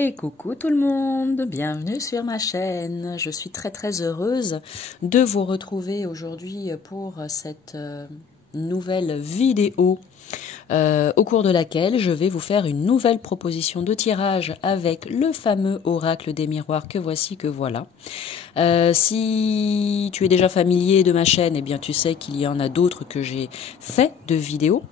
Et coucou tout le monde, bienvenue sur ma chaîne. Je suis très heureuse de vous retrouver aujourd'hui pour cette nouvelle vidéo au cours de laquelle je vais vous faire une nouvelle proposition de tirage avec le fameux oracle des miroirs que voici, que voilà. Si tu es déjà familier de ma chaîne, eh bien tu sais qu'il y en a d'autres que j'ai fait de vidéos.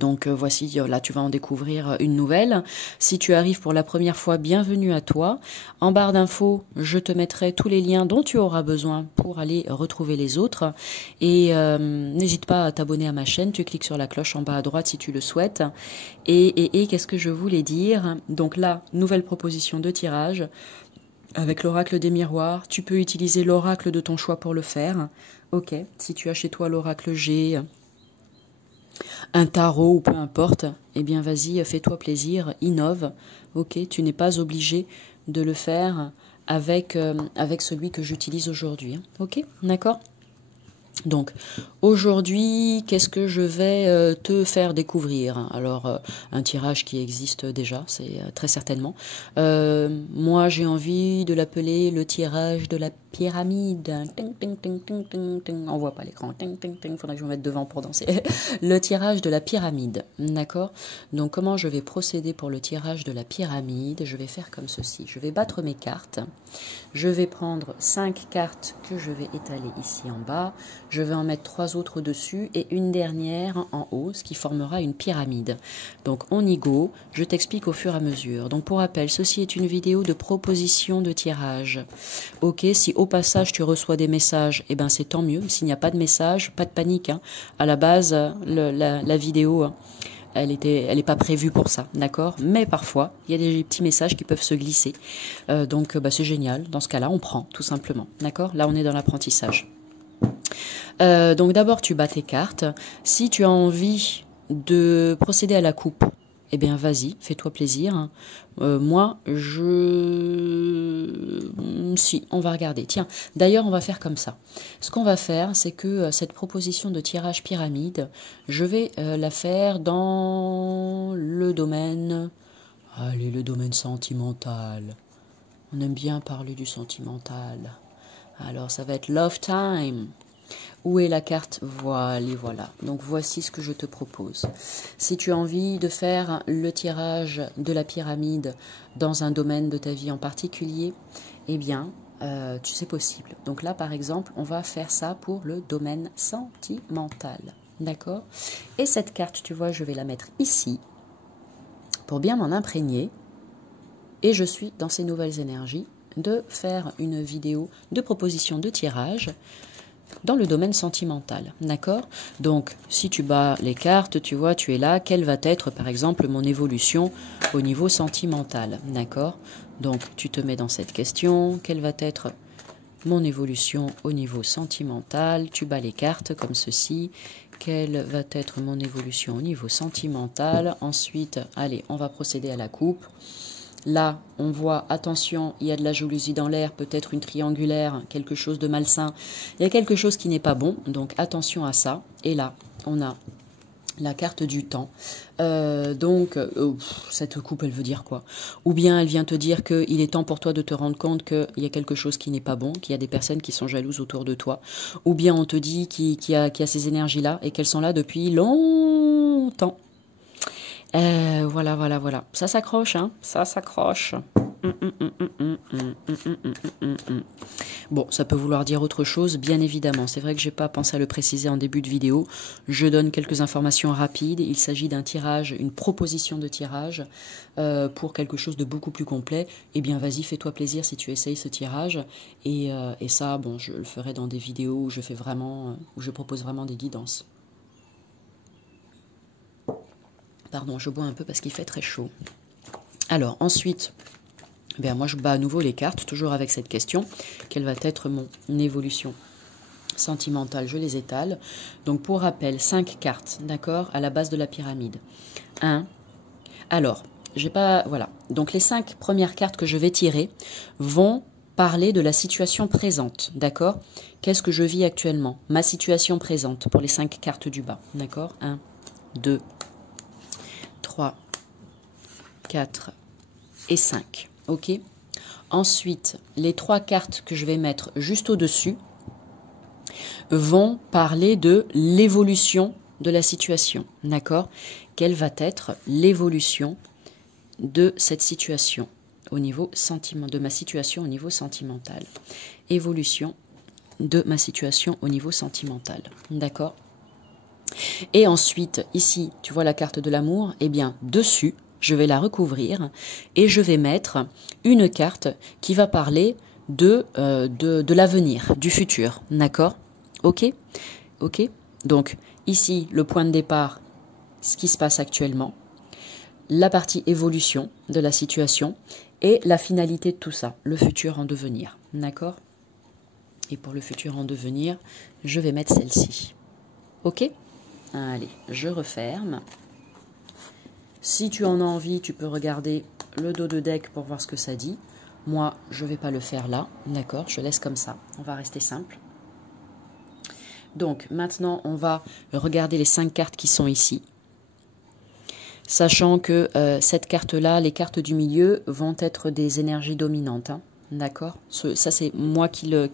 Donc voici, là tu vas en découvrir une nouvelle. Si tu arrives pour la première fois, bienvenue à toi. En barre d'infos, je te mettrai tous les liens dont tu auras besoin pour aller retrouver les autres. Et n'hésite pas à t'abonner à ma chaîne, tu cliques sur la cloche en bas à droite si tu le souhaites. Et qu'est-ce que je voulais dire? Donc là, nouvelle proposition de tirage avec l'oracle des miroirs. Tu peux utiliser l'oracle de ton choix pour le faire. Ok, si tu as chez toi l'oracle G, un tarot ou peu importe, eh bien vas-y, fais-toi plaisir, innove. Ok, tu n'es pas obligé de le faire avec celui que j'utilise aujourd'hui. Ok, d'accord? Donc, aujourd'hui, qu'est-ce que je vais te faire découvrir? Alors, un tirage qui existe déjà, c'est très certainement. Moi, j'ai envie de l'appeler le tirage de la pyramide. Ting, ting, ting, ting, ting, ting. On voit pas l'écran. Ting, ting, ting. Faudrait que je me mette devant pour danser. Le tirage de la pyramide. D'accord? Donc, comment je vais procéder pour le tirage de la pyramide? Je vais faire comme ceci. Je vais battre mes cartes. Je vais prendre 5 cartes que je vais étaler ici en bas. Je vais en mettre 3 autres dessus et une dernière en haut, ce qui formera une pyramide. Donc on y go, je t'explique au fur et à mesure. Donc pour rappel, ceci est une vidéo de proposition de tirage. Ok, si au passage tu reçois des messages, eh ben c'est tant mieux. S'il n'y a pas de message, pas de panique. Hein. À la base, la vidéo... Elle est pas prévue pour ça, d'accord? Mais parfois, il y a des petits messages qui peuvent se glisser. Donc, c'est génial. Dans ce cas-là, on prend, tout simplement. D'accord? Là, on est dans l'apprentissage. Donc, d'abord, tu bats tes cartes. Si tu as envie de procéder à la coupe, eh bien, vas-y, fais-toi plaisir. Moi, si, on va regarder. Tiens, d'ailleurs, on va faire comme ça. Ce qu'on va faire, c'est que cette proposition de tirage pyramide, je vais la faire dans le domaine... Allez, le domaine sentimental. On aime bien parler du sentimental. Alors, ça va être Love Time. Où est la carte? Voilà. Donc voici ce que je te propose. Si tu as envie de faire le tirage de la pyramide dans un domaine de ta vie en particulier, eh bien, c'est possible. Donc là, par exemple, on va faire ça pour le domaine sentimental. D'accord? Et cette carte, tu vois, je vais la mettre ici pour bien m'en imprégner. Et je suis dans ces nouvelles énergies de faire une vidéo de proposition de tirage dans le domaine sentimental, d'accord? Donc, si tu bats les cartes, tu vois, tu es là, quelle va être, par exemple, mon évolution au niveau sentimental, d'accord? Donc, tu te mets dans cette question, quelle va être mon évolution au niveau sentimental? Tu bats les cartes comme ceci, quelle va être mon évolution au niveau sentimental? Ensuite, allez, on va procéder à la coupe. Là, on voit, attention, il y a de la jalousie dans l'air, peut-être une triangulaire, quelque chose de malsain. Il y a quelque chose qui n'est pas bon, donc attention à ça. Et là, on a la carte du temps. Cette coupe, elle veut dire quoi? Ou bien elle vient te dire qu'il est temps pour toi de te rendre compte qu'il y a quelque chose qui n'est pas bon, qu'il y a des personnes qui sont jalouses autour de toi. Ou bien on te dit qu'il y a ces énergies-là et qu'elles sont là depuis longtemps. Voilà. Ça s'accroche, hein? Ça s'accroche. Bon, ça peut vouloir dire autre chose, bien évidemment. C'est vrai que j'ai pas pensé à le préciser en début de vidéo. Je donne quelques informations rapides. Il s'agit d'un tirage, une proposition de tirage pour quelque chose de beaucoup plus complet. Eh bien, vas-y, fais-toi plaisir si tu essayes ce tirage. Et ça, bon, je le ferai dans des vidéos où où je propose vraiment des guidances. Pardon, je bois un peu parce qu'il fait très chaud. Alors, ensuite, moi je bats à nouveau les cartes, toujours avec cette question. Quelle va être mon évolution sentimentale? Je les étale. Donc, pour rappel, 5 cartes, d'accord, à la base de la pyramide. 1. Alors, voilà. Donc, les 5 premières cartes que je vais tirer vont parler de la situation présente, d'accord? Qu'est-ce que je vis actuellement? Ma situation présente pour les 5 cartes du bas, d'accord? 1, 2, 3, 4, et 5. Ok. Ensuite, les 3 cartes que je vais mettre juste au-dessus vont parler de l'évolution de la situation. D'accord? Quelle va être l'évolution de cette situation au niveau de ma situation au niveau sentimental? Évolution de ma situation au niveau sentimental. D'accord? Et ensuite, ici, tu vois la carte de l'amour, eh bien, dessus, je vais la recouvrir et je vais mettre une carte qui va parler de l'avenir, du futur. D'accord? Ok? Ok? Donc, ici, le point de départ, ce qui se passe actuellement, la partie évolution de la situation et la finalité de tout ça, le futur en devenir. D'accord? Et pour le futur en devenir, je vais mettre celle-ci. Ok? Allez, je referme. Si tu en as envie, tu peux regarder le dos de deck pour voir ce que ça dit. Moi, je ne vais pas le faire là. D'accord? Je laisse comme ça. On va rester simple. Donc, maintenant, on va regarder les 5 cartes qui sont ici. Sachant que cette carte-là, les cartes du milieu, vont être des énergies dominantes. Hein. D'accord? Ça, c'est moi qui le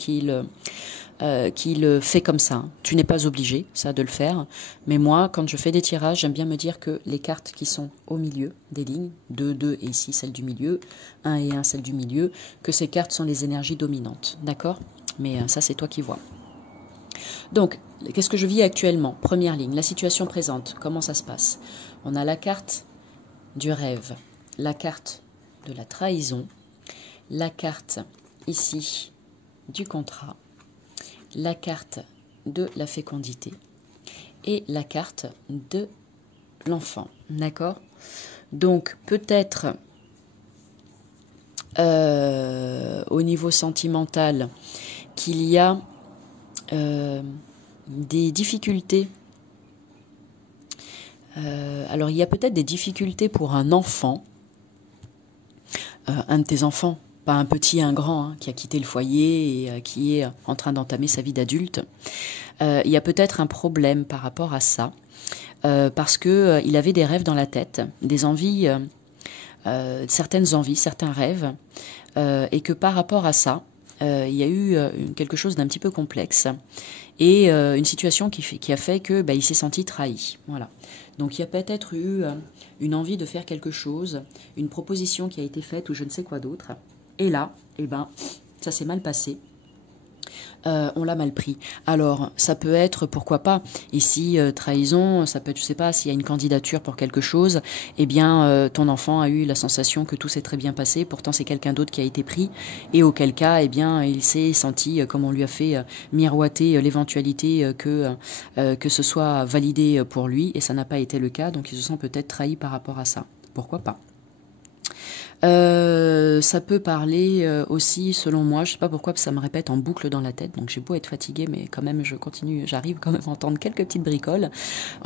fait comme ça. Tu n'es pas obligé, ça, de le faire. Mais moi, quand je fais des tirages, j'aime bien me dire que les cartes qui sont au milieu des lignes, 2, 2 et ici celle du milieu, 1 et 1 celle du milieu, que ces cartes sont les énergies dominantes. D'accord? Mais ça, c'est toi qui vois. Donc, qu'est-ce que je vis actuellement? Première ligne, la situation présente, comment ça se passe? On a la carte du rêve, la carte de la trahison, la carte ici du contrat, la carte de la fécondité et la carte de l'enfant. D'accord? Donc, peut-être au niveau sentimental qu'il y a des difficultés. Alors, il y a peut-être des difficultés pour un enfant, un de tes enfants, pas un petit, un grand, hein, qui a quitté le foyer et qui est en train d'entamer sa vie d'adulte. Il y a peut-être un problème par rapport à ça, parce que il avait des rêves dans la tête, des envies, certaines envies, certains rêves, et que par rapport à ça, il y a eu quelque chose d'un petit peu complexe et une situation qui a fait que il s'est senti trahi. Voilà. Donc il y a peut-être eu une envie de faire quelque chose, une proposition qui a été faite ou je ne sais quoi d'autre. Et là, ça s'est mal passé. On l'a mal pris. Alors, ça peut être, pourquoi pas, ici, trahison, ça peut être, je sais pas, s'il y a une candidature pour quelque chose, eh bien, ton enfant a eu la sensation que tout s'est très bien passé, pourtant c'est quelqu'un d'autre qui a été pris, et auquel cas, eh bien, il s'est senti, comme on lui a fait miroiter l'éventualité que ce soit validé pour lui, et ça n'a pas été le cas, donc il se sent peut-être trahi par rapport à ça. Pourquoi pas? Ça peut parler aussi, selon moi, je sais pas pourquoi, ça me répète en boucle dans la tête, donc j'ai beau être fatiguée, mais quand même je continue, j'arrive quand même à entendre quelques petites bricoles.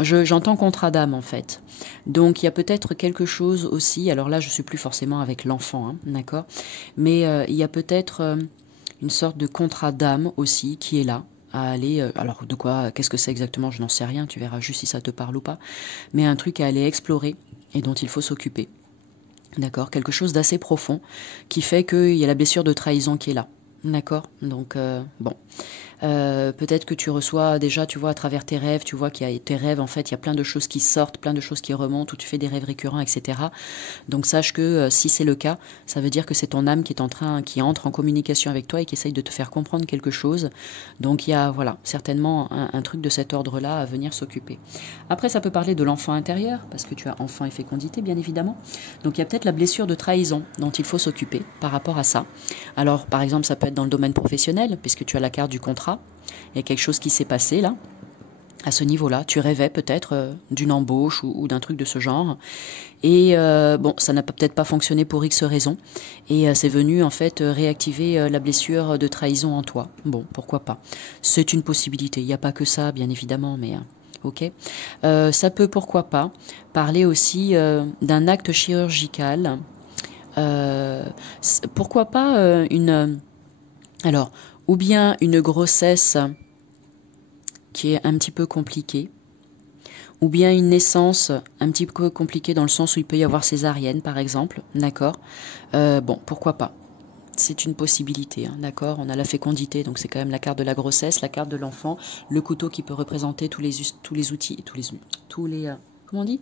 J'entends contrat d'âme en fait. Donc il y a peut-être quelque chose aussi, alors là je suis plus forcément avec l'enfant, hein, d'accord, mais il y a peut-être une sorte de contrat d'âme aussi qui est là. À aller, alors de quoi, qu'est-ce que c'est exactement, je n'en sais rien, tu verras juste si ça te parle ou pas, mais un truc à aller explorer et dont il faut s'occuper. D'accord, quelque chose d'assez profond qui fait qu'il y a la blessure de trahison qui est là. D'accord, donc bon. Peut-être que tu reçois déjà, tu vois, à travers tes rêves, tu vois qu'il y a tes rêves, en fait, il y a plein de choses qui sortent, plein de choses qui remontent, où tu fais des rêves récurrents, etc. Donc sache que si c'est le cas, ça veut dire que c'est ton âme qui entre en communication avec toi et qui essaye de te faire comprendre quelque chose. Donc il y a, voilà, certainement un truc de cet ordre-là à venir s'occuper. Après, ça peut parler de l'enfant intérieur, parce que tu as enfant et fécondité, bien évidemment. Donc il y a peut-être la blessure de trahison dont il faut s'occuper par rapport à ça. Alors, par exemple, ça peut être dans le domaine professionnel, puisque tu as la carte du contrat. Il y a quelque chose qui s'est passé là, à ce niveau-là. Tu rêvais peut-être d'une embauche ou d'un truc de ce genre. Et bon, ça n'a peut-être pas fonctionné pour X raisons. Et c'est venu en fait réactiver la blessure de trahison en toi. Bon, pourquoi pas. C'est une possibilité. Il n'y a pas que ça, bien évidemment, mais... ok. Ça peut, pourquoi pas, parler aussi d'un acte chirurgical. Pourquoi pas alors, ou bien une grossesse qui est un petit peu compliquée, ou bien une naissance un petit peu compliquée dans le sens où il peut y avoir césarienne, par exemple, d'accord. Bon, pourquoi pas. C'est une possibilité, hein, d'accord. On a la fécondité, donc c'est quand même la carte de la grossesse, la carte de l'enfant, le couteau qui peut représenter tous les outils, comment on dit,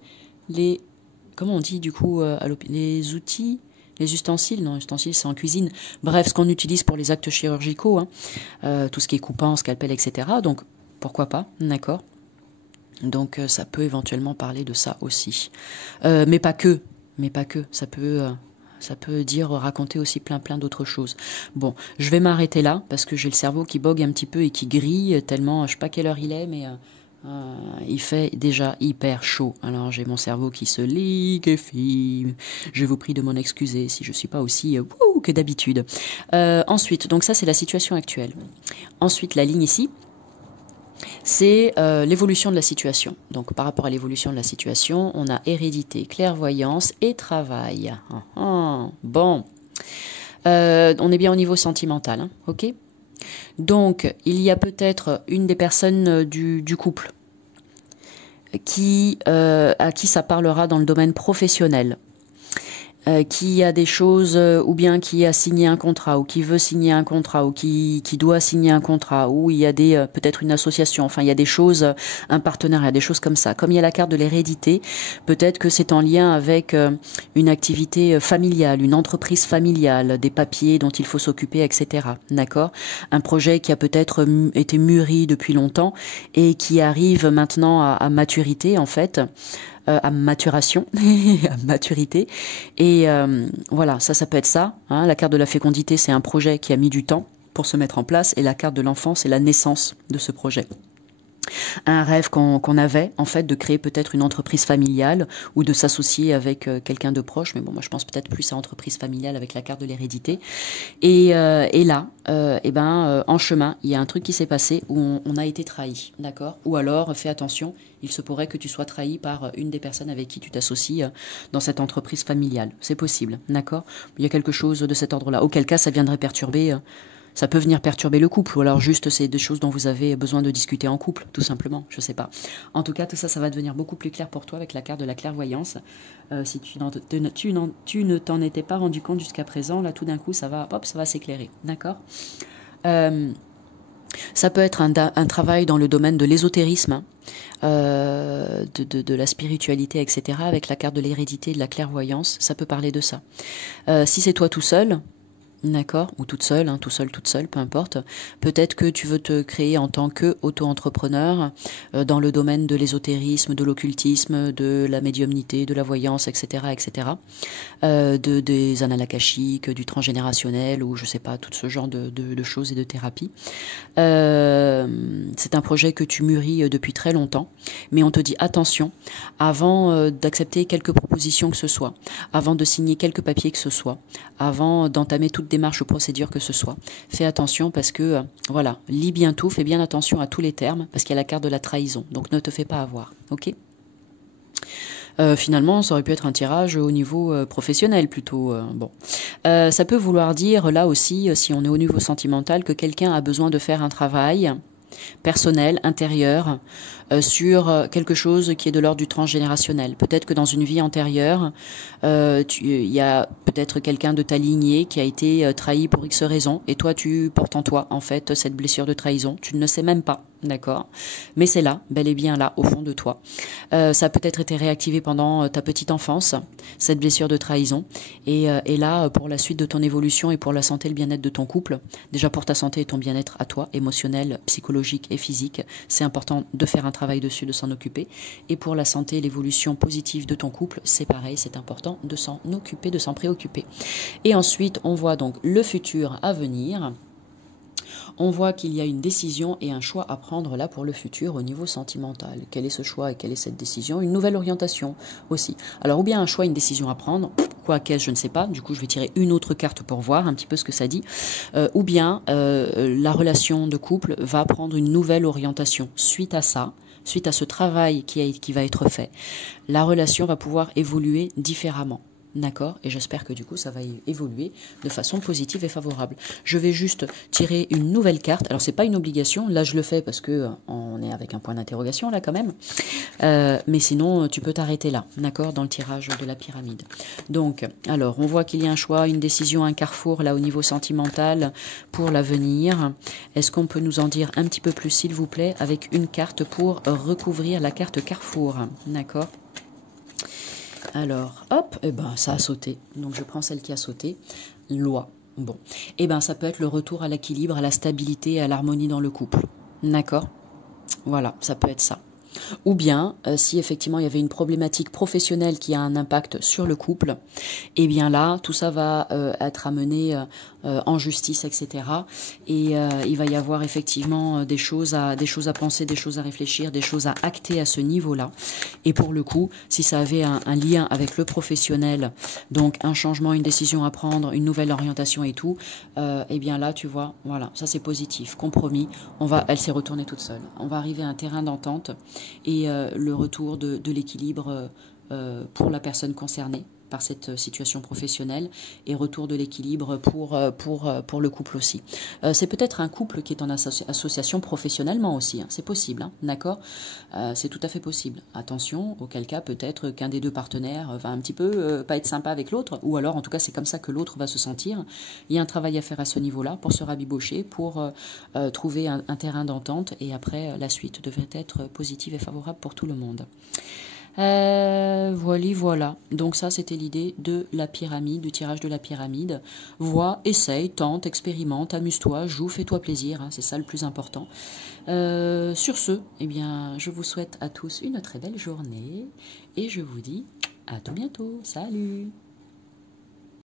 comment on dit du coup les outils, les ustensiles, non, ustensiles c'est en cuisine. Bref, ce qu'on utilise pour les actes chirurgicaux, hein, tout ce qui est coupant, scalpel, etc. Donc pourquoi pas, d'accord. Donc ça peut éventuellement parler de ça aussi, mais pas que, ça peut dire, raconter aussi plein d'autres choses. Bon, je vais m'arrêter là parce que j'ai le cerveau qui bogue un petit peu et qui grille tellement, je sais pas quelle heure il est, mais il fait déjà hyper chaud. Alors j'ai mon cerveau qui se liquéfie. Je vous prie de m'en excuser si je suis pas aussi que d'habitude. Ensuite, donc ça c'est la situation actuelle. Ensuite, la ligne ici, c'est l'évolution de la situation. Donc par rapport à l'évolution de la situation, on a hérédité, clairvoyance et travail. Bon, on est bien au niveau sentimental, hein, ok. Donc il y a peut-être une des personnes du couple à qui ça parlera dans le domaine professionnel. Qui a des choses, ou bien qui a signé un contrat, ou qui veut signer un contrat, ou qui doit signer un contrat, ou il y a des peut-être une association, enfin il y a des choses, un partenariat, des choses comme ça. Comme il y a la carte de l'hérédité, peut-être que c'est en lien avec une activité familiale, une entreprise familiale, des papiers dont il faut s'occuper, etc. D'accord ? Un projet qui a peut-être été mûri depuis longtemps et qui arrive maintenant à maturité, en fait. À maturation, à maturité. Et voilà, ça peut être ça. Hein. La carte de la fécondité, c'est un projet qui a mis du temps pour se mettre en place. Et la carte de l'enfant, c'est la naissance de ce projet. Un rêve qu'on avait, en fait, de créer peut-être une entreprise familiale ou de s'associer avec quelqu'un de proche. Mais bon, moi, je pense peut-être plus à entreprise familiale avec la carte de l'hérédité. Et là, en chemin, il y a un truc qui s'est passé où on a été trahi, d'accord ? Ou alors, fais attention, il se pourrait que tu sois trahi par une des personnes avec qui tu t'associes dans cette entreprise familiale. C'est possible, d'accord ? Il y a quelque chose de cet ordre-là. Auquel cas, ça viendrait perturber... Ça peut venir perturber le couple, ou alors juste c'est des choses dont vous avez besoin de discuter en couple, tout simplement, je sais pas. En tout cas, tout ça, ça va devenir beaucoup plus clair pour toi avec la carte de la clairvoyance. Si tu ne t'en étais pas rendu compte jusqu'à présent, là tout d'un coup, ça va s'éclairer, d'accord ? Ça peut être un travail dans le domaine de l'ésotérisme, de la spiritualité, etc. Avec la carte de l'hérédité et de la clairvoyance, ça peut parler de ça. Si c'est toi tout seul... D'accord, ou toute seule, hein, toute seule, peu importe. Peut-être que tu veux te créer en tant que auto-entrepreneur dans le domaine de l'ésotérisme, de l'occultisme, de la médiumnité, de la voyance, etc., etc. Des annales akashiques, du transgénérationnel ou je sais pas, tout ce genre de choses et de thérapies. C'est un projet que tu mûris depuis très longtemps, mais on te dit attention avant d'accepter quelques propositions que ce soit, avant de signer quelques papiers que ce soit, avant d'entamer toute démarche ou procédure que ce soit. Fais attention parce que, voilà, lis bien tout, fais bien attention à tous les termes, parce qu'il y a la carte de la trahison, donc ne te fais pas avoir, ok ? Finalement, ça aurait pu être un tirage au niveau professionnel plutôt. Bon, ça peut vouloir dire, là aussi, si on est au niveau sentimental, que quelqu'un a besoin de faire un travail personnel, intérieur, sur quelque chose qui est de l'ordre du transgénérationnel. Peut-être que dans une vie antérieure, il y a peut-être quelqu'un de ta lignée qui a été trahi pour X raison, et toi tu portes en toi en fait cette blessure de trahison. Tu ne le sais même pas, d'accord ? Mais c'est là, bel et bien là, au fond de toi. Ça a peut-être été réactivé pendant ta petite enfance, cette blessure de trahison, et là, pour la suite de ton évolution et pour la santé et le bien-être de ton couple, déjà pour ta santé et ton bien-être à toi, émotionnel, psychologique et physique, c'est important de faire un travail dessus, de s'en occuper. Et pour la santé et l'évolution positive de ton couple, c'est pareil, c'est important de s'en occuper, de s'en préoccuper. Et ensuite, on voit donc le futur à venir. On voit qu'il y a une décision et un choix à prendre là pour le futur au niveau sentimental. Quel est ce choix et quelle est cette décision ? Une nouvelle orientation aussi. Alors ou bien un choix, une décision à prendre, quoi qu'est-ce, je ne sais pas. Du coup, je vais tirer une autre carte pour voir un petit peu ce que ça dit. Ou bien la relation de couple va prendre une nouvelle orientation suite à ça. Suite à ce travail qui va être fait, la relation va pouvoir évoluer différemment. D'accord? Et j'espère que du coup, ça va évoluer de façon positive et favorable. Je vais juste tirer une nouvelle carte. Alors, c'est pas une obligation. Là, je le fais parce que on est avec un point d'interrogation là quand même. Mais sinon, tu peux t'arrêter là, d'accord? Dans le tirage de la pyramide. Donc, alors, on voit qu'il y a un choix, une décision, un carrefour là au niveau sentimental pour l'avenir. Est-ce qu'on peut nous en dire un petit peu plus, s'il vous plaît, avec une carte pour recouvrir la carte carrefour? D'accord? Alors, hop, et ben ça a sauté. Donc je prends celle qui a sauté. Loi. Bon. Et ben ça peut être le retour à l'équilibre, à la stabilité, à l'harmonie dans le couple. D'accord? Voilà, ça peut être ça. Ou bien, si effectivement il y avait une problématique professionnelle qui a un impact sur le couple, et bien là, tout ça va être amené en justice, etc. Et il va y avoir effectivement des choses à penser, des choses à réfléchir, des choses à acter à ce niveau-là. Et pour le coup, si ça avait un lien avec le professionnel, donc un changement, une décision à prendre, une nouvelle orientation et tout, et bien là, tu vois, voilà, ça c'est positif, compromis. Elle s'est retournée toute seule. On va arriver à un terrain d'entente et le retour de l'équilibre pour la personne concernée par cette situation professionnelle et retour de l'équilibre pour le couple aussi. C'est peut-être un couple qui est en association professionnellement aussi, hein. C'est possible, hein, d'accord? C'est tout à fait possible. Attention, auquel cas peut-être qu'un des deux partenaires va un petit peu pas être sympa avec l'autre, ou alors en tout cas c'est comme ça que l'autre va se sentir. Il y a un travail à faire à ce niveau-là pour se rabibocher, pour trouver un terrain d'entente, et après la suite devrait être positive et favorable pour tout le monde. Voilà. Donc ça, c'était l'idée de la pyramide, du tirage de la pyramide. Vois, essaye, tente, expérimente, amuse-toi, joue, fais-toi plaisir, hein, c'est ça le plus important. Sur ce, eh bien, je vous souhaite à tous une très belle journée et je vous dis à tout bientôt. Salut!